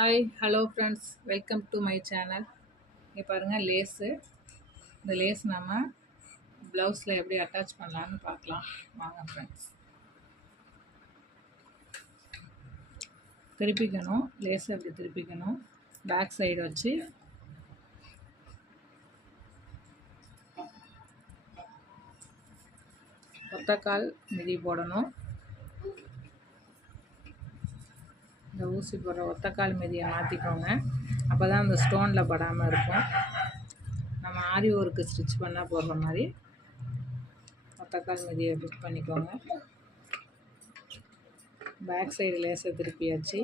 Hi hello friends, welcome to my channel. இங்கே பாருங்கள், lace. இந்த லேஸ் நம்ம ப்ளவுஸில் எப்படி அட்டாச் பண்ணலான்னு பார்க்கலாம் வாங்க ஃப்ரெண்ட்ஸ். திருப்பிக்கணும், லேஸை அப்படி திருப்பிக்கணும். பேக் சைடு வச்சு ஒத்தக்கால் மிதி போடணும். இந்த ஊசி போடுற ஒத்தக்கால் மிதியை மாற்றிக்கோங்க. அப்போ தான் அந்த ஸ்டோனில் படாமல் இருக்கும். நம்ம ஆரி ஒர்க்கு ஸ்டிச் பண்ணால் போடுற மாதிரி ஒத்தக்கால் மிதியை ஃபிட் பண்ணிக்கோங்க. பேக் சைடு லேஸை திருப்பியாச்சு.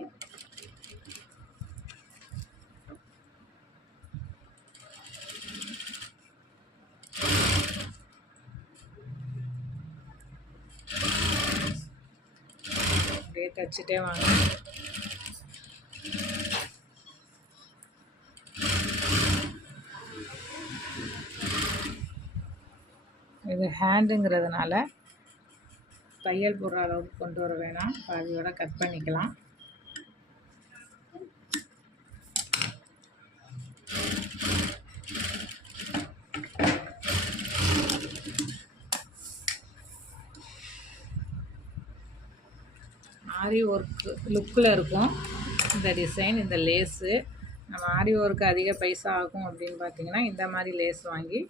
அப்படியே தச்சுட்டே வாங்க. இது ஹேண்டுங்கிறதுனால தையல் போடுற அளவுக்கு கொண்டு வர வேணாம், பாதியோட கட் பண்ணிக்கலாம். ஆரி ஒர்க்கு லுக்கில் இருக்கும் இந்த டிசைன், இந்த லேஸு. நம்ம ஆரி ஒர்க்கு அதிக பைசா ஆகும் அப்படின்னு பார்த்தீங்கன்னா இந்த மாதிரி லேஸ் வாங்கி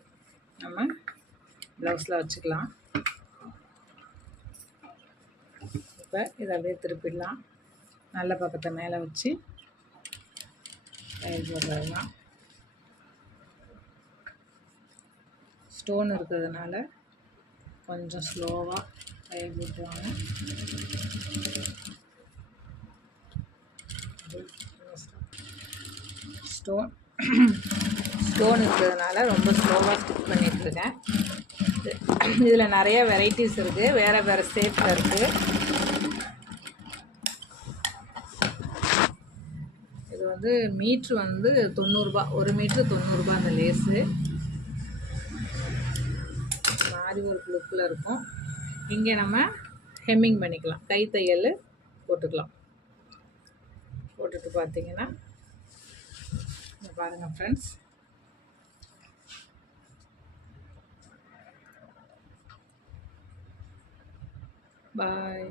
நம்ம ப்ளவுஸில் வச்சுக்கலாம். இப்போ இதை அப்படியே திருப்பிடலாம். நல்ல பக்கத்தை மேலே வச்சு தையல் போடுறது தான். ஸ்டோன் இருக்கிறதுனால கொஞ்சம் ஸ்லோவாக தையல் போட்டுவாங்க. ஸ்டோன் இருக்கிறதுனால ரொம்ப ஸ்லோவாக ஸ்டிச் பண்ணிகிட்ருக்கேன். இதில் நிறைய வெரைட்டிஸ் இருக்குது, வேறு வேறு ஷேப்பில் இருக்குது. இது வந்து மீட்ரு வந்து 90 ரூபா, 1 மீட்ரு 90 ரூபா அந்த லேஸு. ஆரி ஒர்க் லுக்கில் இருக்கும். இங்கே நம்ம ஹெம்மிங் பண்ணிக்கலாம், கை தையல் போட்டுக்கலாம். போட்டுட்டு பார்த்தீங்கன்னா பாருங்கள் ஃப்ரெண்ட்ஸ், பாய்.